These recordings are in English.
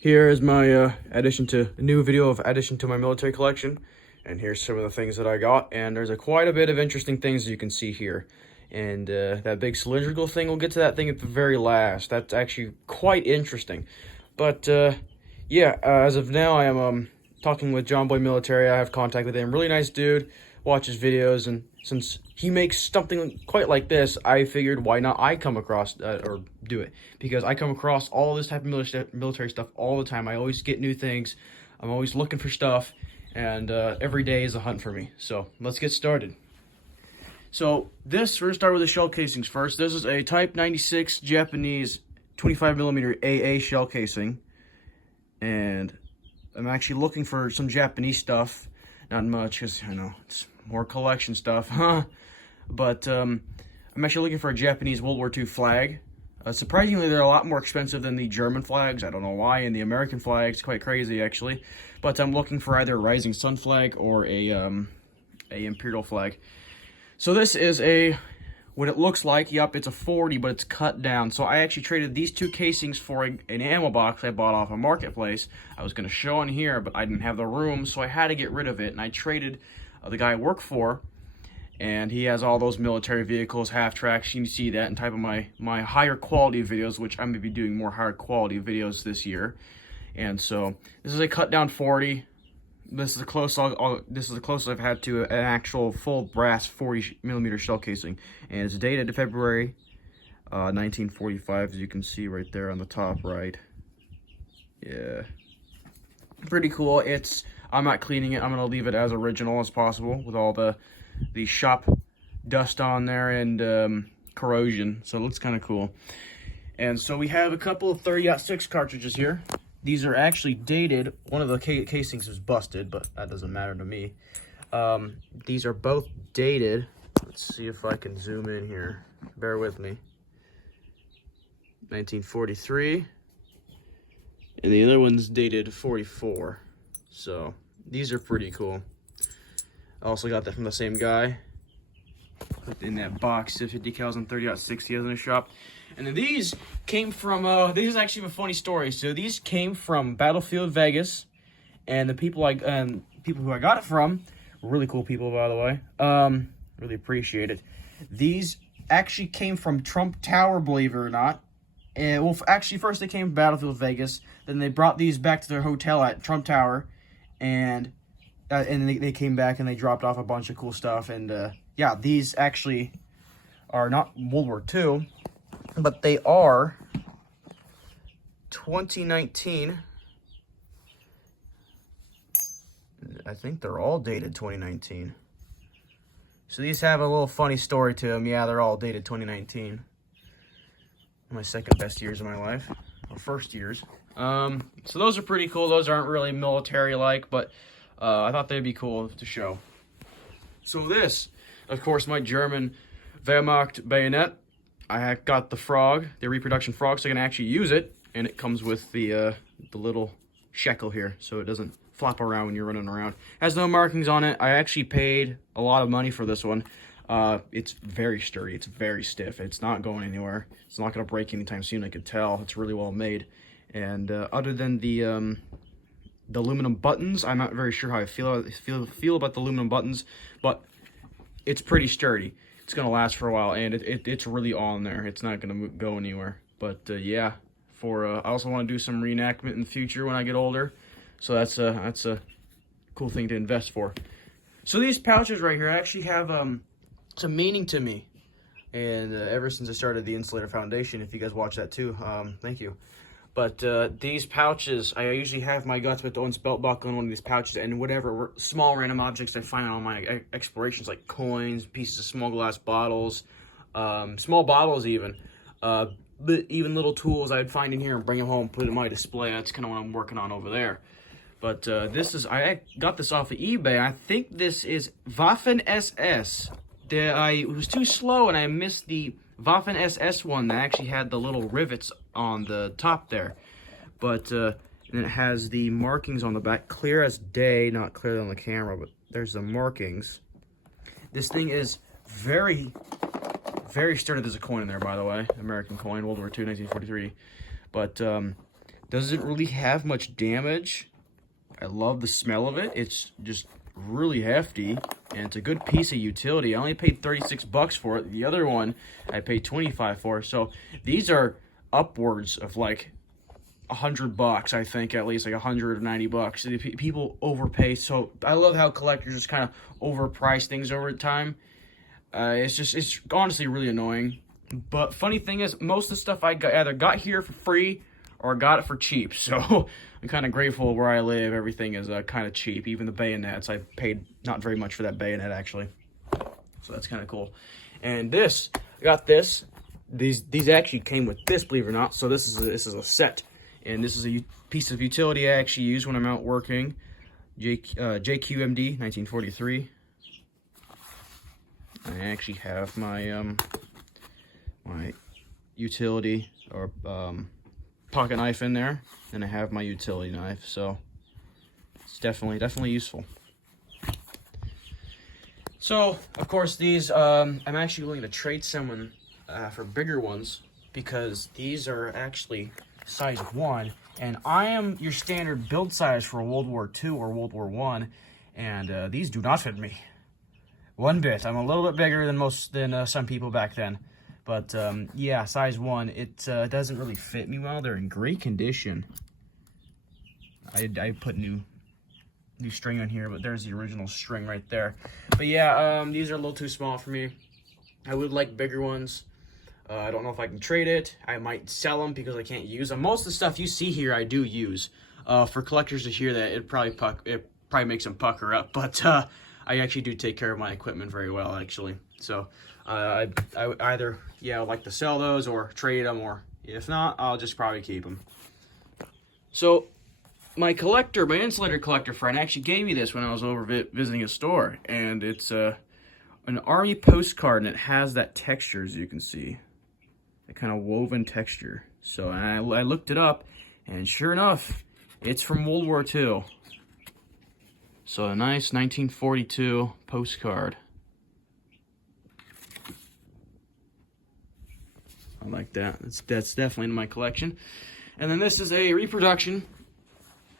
Here is my new video of addition to my military collection, and here's some of the things that I got. And there's quite a bit of interesting things you can see here. And that big cylindrical thing, we'll get to that thing at the very last. That's actually quite interesting. But yeah, as of now, I am talking with John Boy Military. I have contact with him. Really nice dude. Watch his videos, and since he makes something quite like this, I figured why not I come across or do it, because I come across all this type of military stuff all the time. I always get new things. I'm always looking for stuff, and every day is a hunt for me. So let's get started. So we're gonna start with the shell casings first. This is a Type 96 Japanese 25mm AA shell casing, and I'm actually looking for some Japanese stuff. Not much, because I know it's more collection stuff, huh? But I'm actually looking for a Japanese World War II flag. Surprisingly, they're a lot more expensive than the German flags. I don't know why, and the American flag's quite crazy, actually. But I'm looking for either a Rising Sun flag or a Imperial flag. So this is what it looks like. Yup, it's a 40, but it's cut down. So I actually traded these two casings for an ammo box I bought off a marketplace. I was going to show on here, but I didn't have the room, so I had to get rid of it. And I traded the guy I work for, and he has all those military vehicles, half tracks. You can see that in type of my higher quality videos, which I'm going to be doing more higher quality videos this year. And so this is a cut down 40. This is the closest I've had to an actual full brass 40mm shell casing, and it's dated to February 1945, as you can see right there on the top right. Yeah, pretty cool. I'm not cleaning it. I'm gonna leave it as original as possible with all the shop dust on there and corrosion. So it looks kind of cool. And so we have a couple of 30-06 cartridges here. These are actually dated. One of the casings is busted, but that doesn't matter to me. These are both dated. Let's see if I can zoom in here. Bear with me. 1943. And the other one's dated 44. So these are pretty cool. I also got that from the same guy. Put in that box, 50 cals and 30-06 he has in his shop. And then these came from, this is actually a funny story. So these came from Battlefield Vegas, and the people who I got it from were really cool people, by the way. Really appreciate it. These actually came from Trump Tower, believe it or not. And well, actually, first they came from Battlefield Vegas. Then they brought these back to their hotel at Trump Tower, and they came back and they dropped off a bunch of cool stuff. And yeah, these actually are not World War II. But they are 2019. I think they're all dated 2019. So these have a little funny story to them. Yeah, they're all dated 2019. My second best years of my life, or first years. So those are pretty cool. Those aren't really military-like, but I thought they'd be cool to show. So this, of course, my German Wehrmacht bayonet. I got the frog, the reproduction frog, so I can actually use it, and it comes with the little shekel here, so it doesn't flop around when you're running around. Has no markings on it. I actually paid a lot of money for this one. It's very sturdy. It's very stiff. It's not going anywhere. It's not going to break anytime soon. I could tell. It's really well made. And other than the aluminum buttons, I'm not very sure how I feel about the aluminum buttons, but it's pretty sturdy. It's gonna last for a while, and it's really on there. It's not gonna go anywhere. But yeah, I also want to do some reenactment in the future when I get older, so that's a cool thing to invest for. So these pouches right here actually have some meaning to me, and ever since I started the Insulator Foundation, if you guys watch that too, thank you. But these pouches, I usually have my Gutsmith Owens belt buckle in one of these pouches, and whatever small random objects I find on my explorations, like coins, pieces of small glass bottles, small bottles even, but even little tools I'd find in here and bring them home, put it in my display. That's kind of what I'm working on over there. But I got this off of eBay. I think this is Waffen SS. It was too slow, and I missed the Waffen SS one that actually had the little rivets on the top there. But and it has the markings on the back, clear as day, not clear on the camera, but there's the markings. This thing is very, very sturdy. There's a coin in there, by the way. American coin, World War II, 1943. But Doesn't really have much damage. I love the smell of it. It's just really hefty, and it's a good piece of utility. I only paid 36 bucks for it. The other one I paid 25 for. So these are upwards of like 100 bucks, I think, at least like 190 bucks. People overpay. So I love how collectors just kind of overprice things over time. It's honestly really annoying. But funny thing is, most of the stuff I either got here for free or got it for cheap. So I'm kind of grateful where I live. Everything is kind of cheap. Even the bayonets, I paid not very much for that bayonet actually. So that's kind of cool. And this, I got this. These actually came with this, believe it or not. So this is a set, and this is a piece of utility I actually use when I'm out working. JQMD 1943. I actually have my my utility or pocket knife in there, and I have my utility knife, so it's definitely useful. So of course these I'm actually willing to trade someone for bigger ones, because these are actually size 1, and I am your standard build size for World War II or World War I, and these do not fit me one bit. I'm a little bit bigger than some people back then. But, yeah, size 1, it doesn't really fit me well. They're in great condition. I put new string on here, but there's the original string right there. But, yeah, these are a little too small for me. I would like bigger ones. I don't know if I can trade it. I might sell them because I can't use them. Most of the stuff you see here, I do use. For collectors to hear that, it probably makes them pucker up. But, I actually do take care of my equipment very well, actually. So, I either, yeah, I would like to sell those or trade them, or if not, I'll just probably keep them. So my insulator collector friend actually gave me this when I was over visiting a store, and it's an Army postcard, and it has that texture, as you can see, that kind of woven texture. So I looked it up, and sure enough, it's from World War II. So a nice 1942 postcard. I like that. That's definitely in my collection. And then this is a reproduction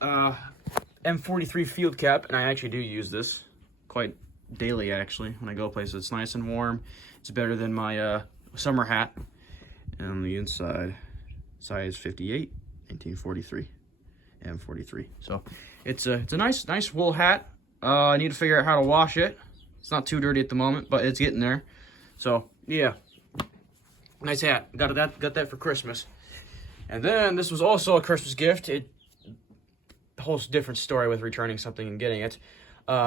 M43 field cap, and I actually do use this quite daily actually when I go places. It's nice and warm. It's better than my summer hat. And on the inside, size 58, 1943, M43. So it's a nice wool hat. I need to figure out how to wash it. It's not too dirty at the moment, but it's getting there. So yeah. Nice hat. Got that for Christmas. And then this was also a Christmas gift. A whole different story with returning something and getting it.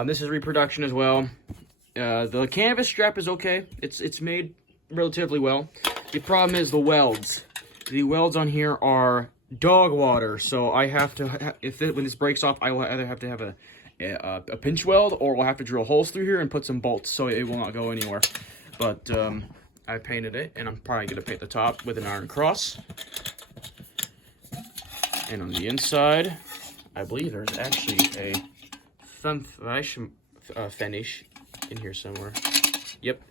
This is reproduction as well. The canvas strap is okay. It's made relatively well. The problem is the welds. The welds on here are dog water, so I have to when this breaks off, I will either have to have a pinch weld, or we'll have to drill holes through here and put some bolts so it will not go anywhere. But I painted it, and I'm probably going to paint the top with an iron cross. And on the inside, I believe there's actually a finish in here somewhere. Yep.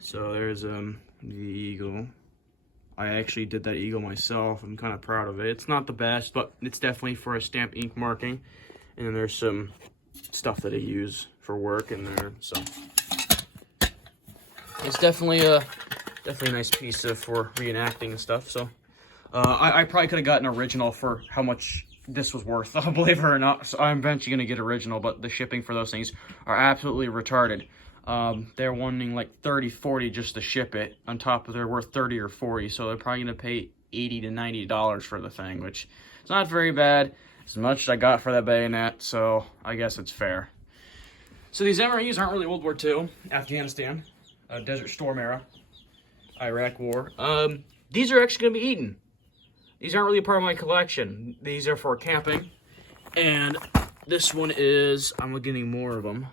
So there's the eagle. I actually did that eagle myself. I'm kind of proud of it. It's not the best, but it's definitely for a stamp ink marking. And then there's some stuff that I use for work in there, so it's definitely a nice piece for reenacting and stuff. So I probably could have gotten original for how much this was worth, believe it or not. So I'm eventually going to get original, but the shipping for those things are absolutely retarded. They're wanting like 30, 40 just to ship it, on top of they're worth 30 or 40, so they're probably going to pay $80 to $90 for the thing, which is not very bad. As much as I got for that bayonet, so I guess it's fair. So these MREs aren't really World War II, Afghanistan, Desert Storm era, Iraq War. These are actually going to be eaten. These aren't really a part of my collection. These are for camping. And this one is, I'm getting more of them.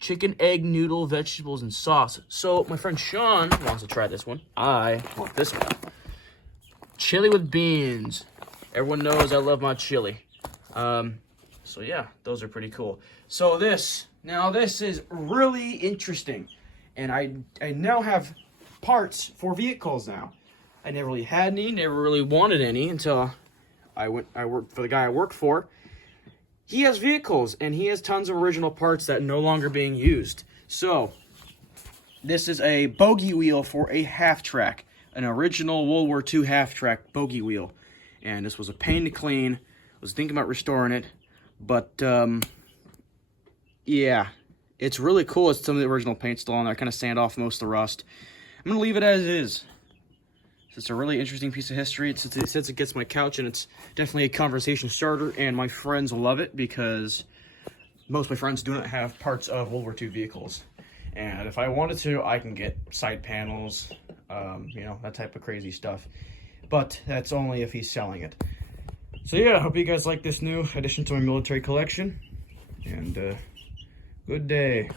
Chicken, egg, noodle, vegetables, and sauce. So my friend Sean wants to try this one. I want this one. Chili with beans. Everyone knows I love my chili. So yeah, those are pretty cool. So this is really interesting. And I now have parts for vehicles now. I never really had any, never really wanted any until I worked for the guy I work for. He has vehicles, and he has tons of original parts that are no longer being used. So, this is a bogey wheel for a half-track, an original World War II half-track bogey wheel. And this was a pain to clean. I was thinking about restoring it, but, yeah, it's really cool. It's some of the original paint still on there. I kind of sand off most of the rust. I'm going to leave it as is. It's a really interesting piece of history. It sits against my couch, and it's definitely a conversation starter, and my friends love it because most of my friends do not have parts of World War II vehicles. And if I wanted to, I can get side panels, you know, that type of crazy stuff. But that's only if he's selling it. So yeah, I hope you guys like this new addition to my military collection, and good day.